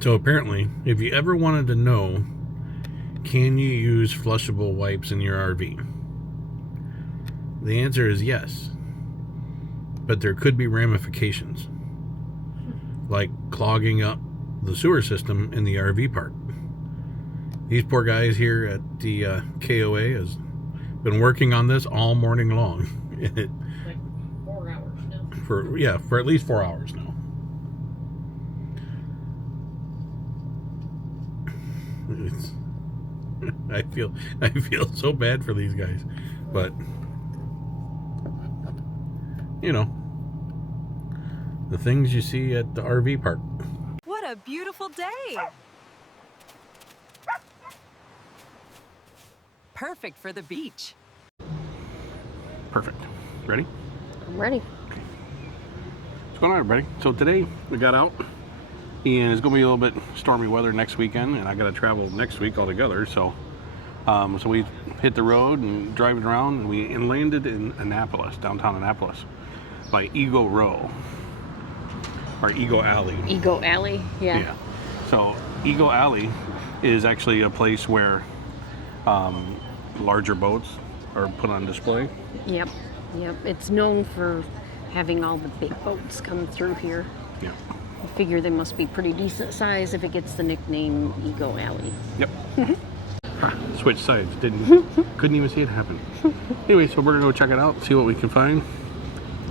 So apparently, if you ever wanted to know, can you use flushable wipes in your RV? The answer is yes. But there could be ramifications, like clogging up the sewer system in the RV park. These poor guys here at the KOA has been working on this all morning long. Like 4 hours now. For at least 4 hours now. I feel so bad for these guys, but you know, the things you see at the RV park. What a beautiful day! Perfect for the beach. Perfect. Ready? I'm ready. What's going on, everybody? So today we got out, and it's going to be a little bit stormy weather next weekend, and I got to travel next week altogether. So we hit the road and driving around, and we landed in Annapolis, downtown Annapolis, by Eagle Row or Eagle Alley. Eagle Alley, Yeah. So Eagle Alley is actually a place where larger boats are put on display. Yep. It's known for having all the big boats come through here. Yeah. I figure they must be pretty decent size if it gets the nickname Eagle Alley. Yep. Switch sides. Couldn't even see it happen. Anyway, so we're gonna go check it out, see what we can find.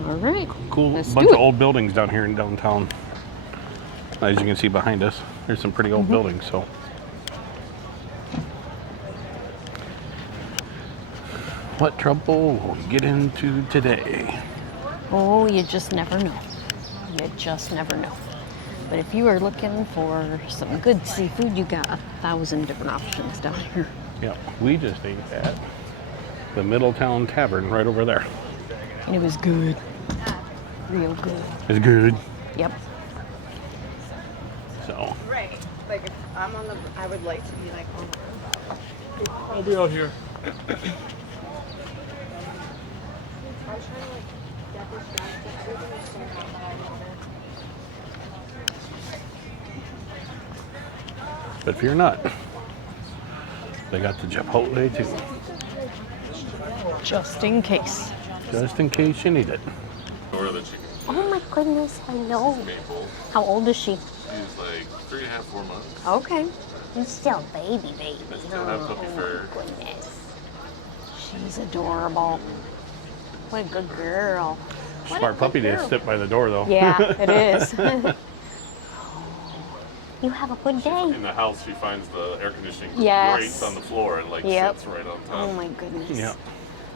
All right. Cool Let's bunch do of it. old buildings down here in downtown. As you can see behind us, there's some pretty old buildings. So what trouble will we get into today? Oh, you just never know. You just never know. But if you are looking for some good seafood, you got 1,000 different options down here. Yeah, we just ate at the Middletown Tavern right over there. And it was good. Real good. It's good. Yep. So Right. Like if I'm on the, I would like to be like on the. I'll be out here. I was trying to like get this done. Everything was so hot that I wanted. But if you're not, they got the Chipotle too, Just in case. just in case you need it. Or the chicken. Oh my goodness, I know. Maple. How old is she? She's like 3.5, 4 months. Okay. She's still baby. I still have puppy fur. Goodness. She's adorable. What a good girl. What a Smart good puppy to girl. sit by the door though. Yeah, it is. You have a good day. In the house, she finds the air conditioning Yes. grates on the floor and like Yep. sits right on top. Oh my goodness. Yeah.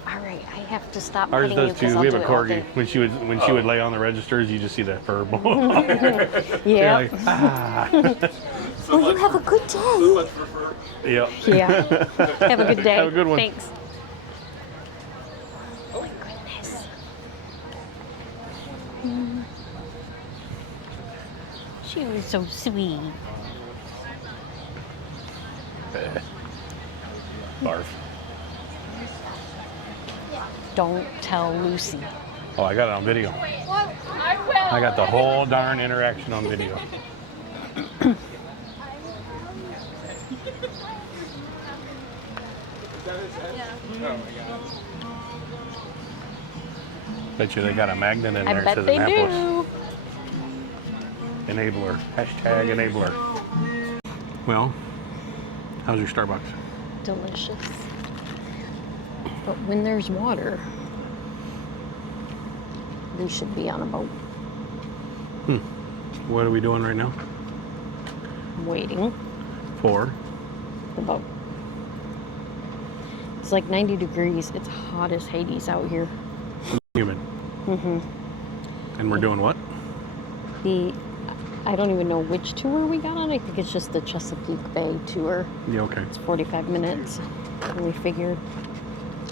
All right, I have to stop Ours petting you does 'cause too. I'll We have do a it all corgi. day. When she would lay on the registers, you just see that fur. Yeah. Like, ah. So Well, you much have a for- good So day. much for fur. Yep. Yeah. Have a good day. Have a good one. Thanks. Oh my goodness. She was so sweet. Barf. Don't tell Lucy. Oh, I got it on video. I got the whole darn interaction on video. Bet you they got a magnet in I there that bet says they Annapolis. do. Enabler. Hashtag enabler. Well, how's your Starbucks? Delicious. But when there's water, we should be on a boat What are we doing right now? waiting For the boat. It's like 90 degrees. It's hot as Hades out here. humid. Mm-hmm. And we're doing what? I don't even know which tour we got on. I think it's just the Chesapeake Bay tour. Yeah, okay. It's 45 minutes. And we figured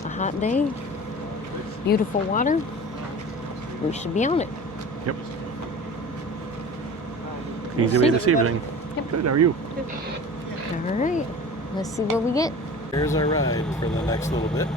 a hot day, beautiful water, we should be on it. Yep. Easy way to see everything. Yep. Good, how are you? All right, let's see what we get. Here's our ride for the next little bit.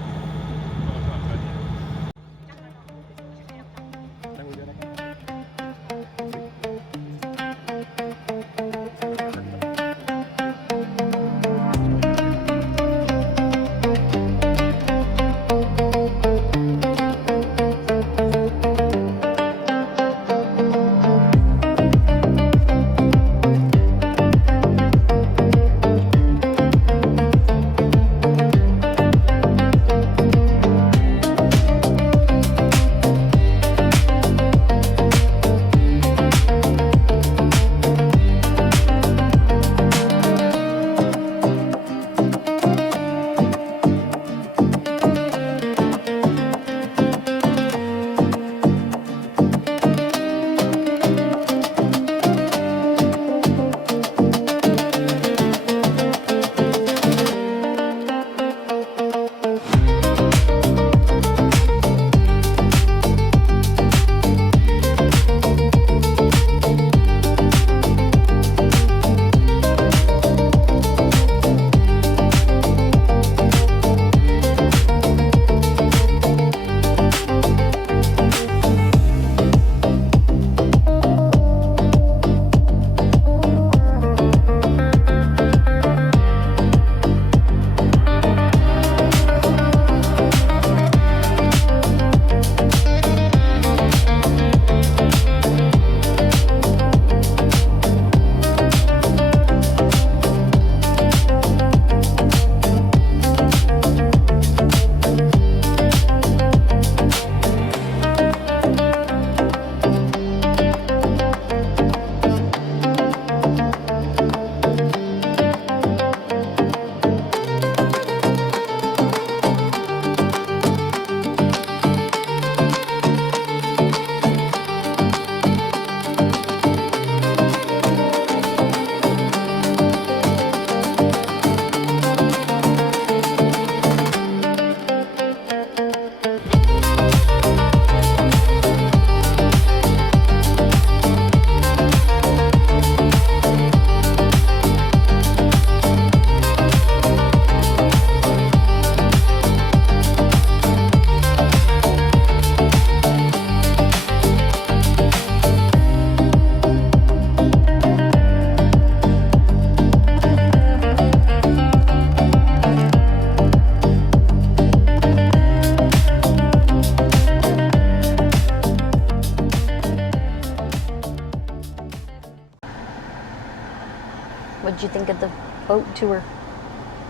What'd you think of the boat tour?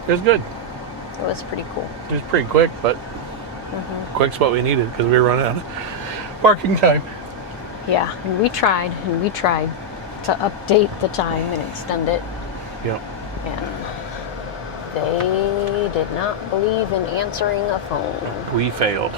It was good. It was pretty cool. It was pretty quick, but quick's what we needed because we were running out of parking time. Yeah, and we tried to update the time and extend it, Yep. and they did not believe in answering a phone. We failed.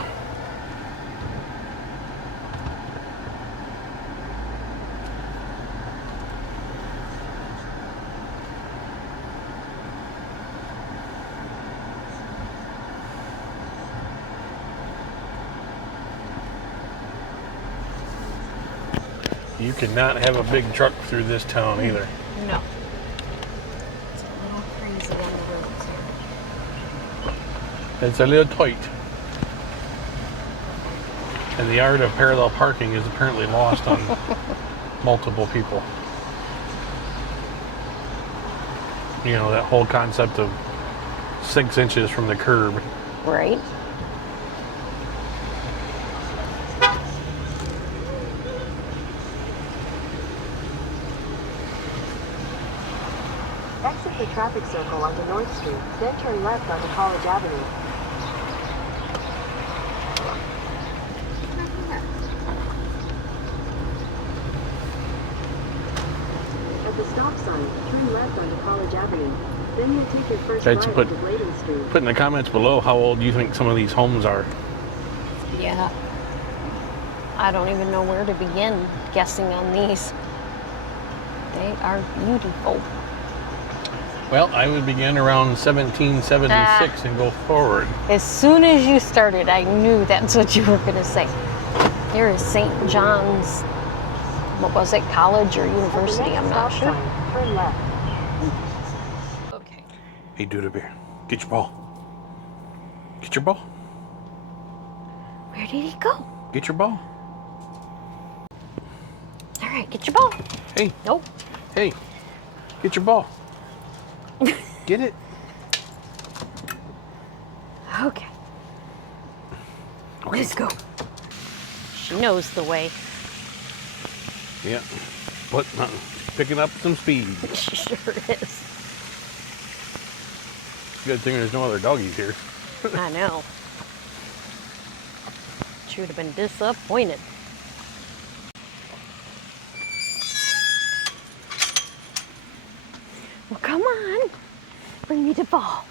You cannot have a big truck through this town either. No. It's a little crazy on the roads here. It's a little tight. And the art of parallel parking is apparently lost on multiple people. You know, that whole concept of 6 inches from the curb. Right? Exit the traffic circle onto North Street, then turn left onto College Avenue. At the stop sign, turn left onto College Avenue. Then you'll take your first Okay, right so put- onto Bladen Street. Put in the comments below how old you think some of these homes are. Yeah. I don't even know where to begin guessing on these. They are beautiful. Well, I would begin around 1776 and go forward. As soon as you started, I knew that's what you were going to say. Here is St. John's, what was it, college or At the university? next I'm not stop sure. sign, turn left. Okay. Hey, Duda Bear, get your ball. Get your ball. Where did he go? Get your ball. All right, get your ball. Hey, Nope. hey, get your ball. Get it. Okay. Let's go. She knows the way. Yeah. What? Picking up some speed. She sure is. Good thing there's no other doggies here. I know. She would have been disappointed. Well, come on. Bring me the ball.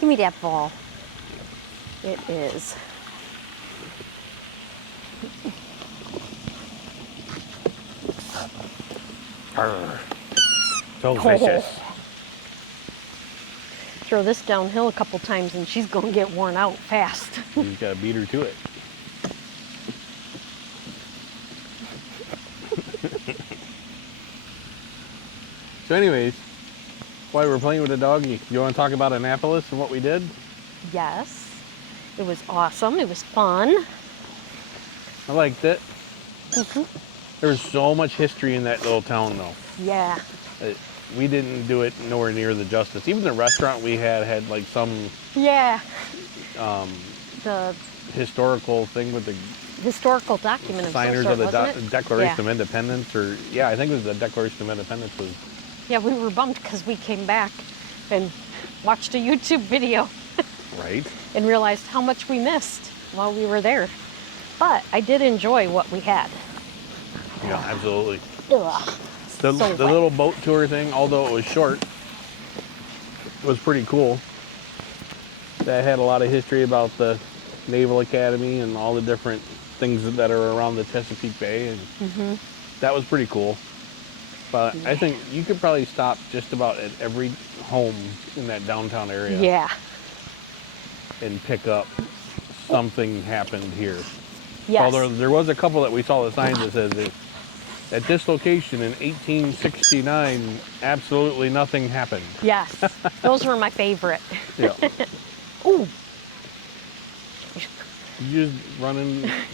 Give me that ball. It is. Delicious. Throw this downhill a couple times and she's gonna get worn out fast. You gotta beat her to it. So anyways, while we're playing with the doggy, you want to talk about Annapolis and what we did? Yes, it was awesome. It was fun. I liked it. There's so much history in that little town though. Yeah. We didn't do it nowhere near the justice. Even the restaurant we had like some Yeah. the historical thing with the Historical document of some signers sort, of the wasn't it? Declaration Yeah. of Independence, or yeah, I think it was the Declaration of Independence was. Yeah, we were bummed because we came back and watched a YouTube video Right. and realized how much we missed while we were there. But I did enjoy what we had. Yeah, absolutely. Ugh. The So wet. little boat tour thing, although it was short, was pretty cool. That had a lot of history about the Naval Academy and all the different things that are around the Chesapeake Bay, and that was pretty cool. But I think you could probably stop just about at every home in that downtown area Yeah. and pick up something happened here. Yes. Although there was a couple that we saw the signs that says that at this location in 1869, absolutely nothing happened. Yes. Those were my favorite. Yeah. Ooh. Did you just run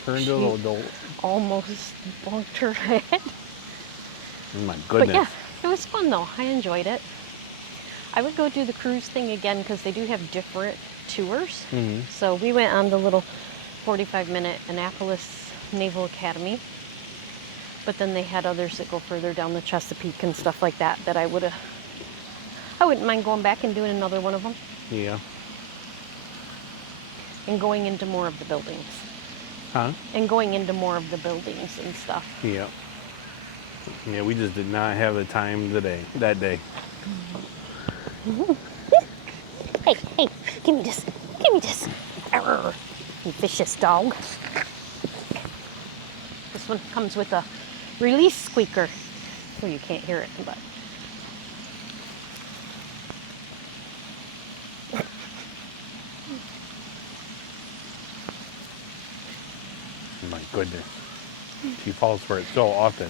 her into a adult? Almost bumped her head. Oh my But goodness. yeah, it was fun though. I enjoyed it. I would go do the cruise thing again because they do have different tours. So we went on the little 45-minute Annapolis Naval Academy. But then they had others that go further down the Chesapeake and stuff like that I wouldn't mind going back and doing another one of them. Yeah. And going into more of the buildings. Huh? And going into more of the buildings and stuff. Yeah. Yeah, we just did not have the time that day. Hey, give me this. Give me this. Arr, you vicious dog. This one comes with a release squeaker. Well, you can't hear it, but. My goodness. She falls for it so often.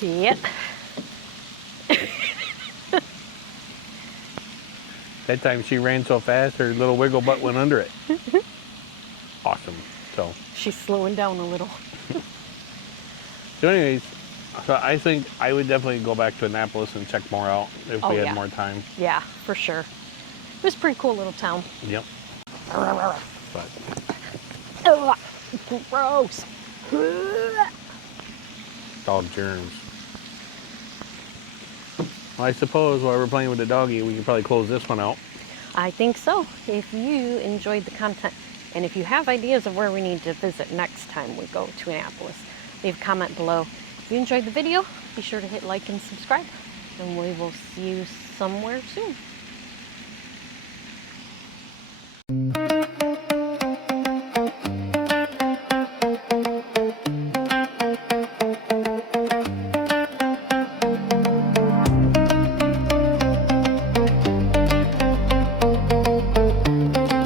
Yep. That time she ran so fast, her little wiggle butt went under it. Awesome. So She's slowing down a little. anyways, so I think I would definitely go back to Annapolis and check more out if Oh, we had yeah. more time. Yeah, for sure. It was a pretty cool little town. Yep. Ugh, But gross. dog germs. Well, I suppose while we're playing with the doggy, we can probably close this one out. I think so. If you enjoyed the content, and if you have ideas of where we need to visit next time we go to Annapolis, leave a comment below. If you enjoyed the video, be sure to hit like and subscribe, and we will see you somewhere soon.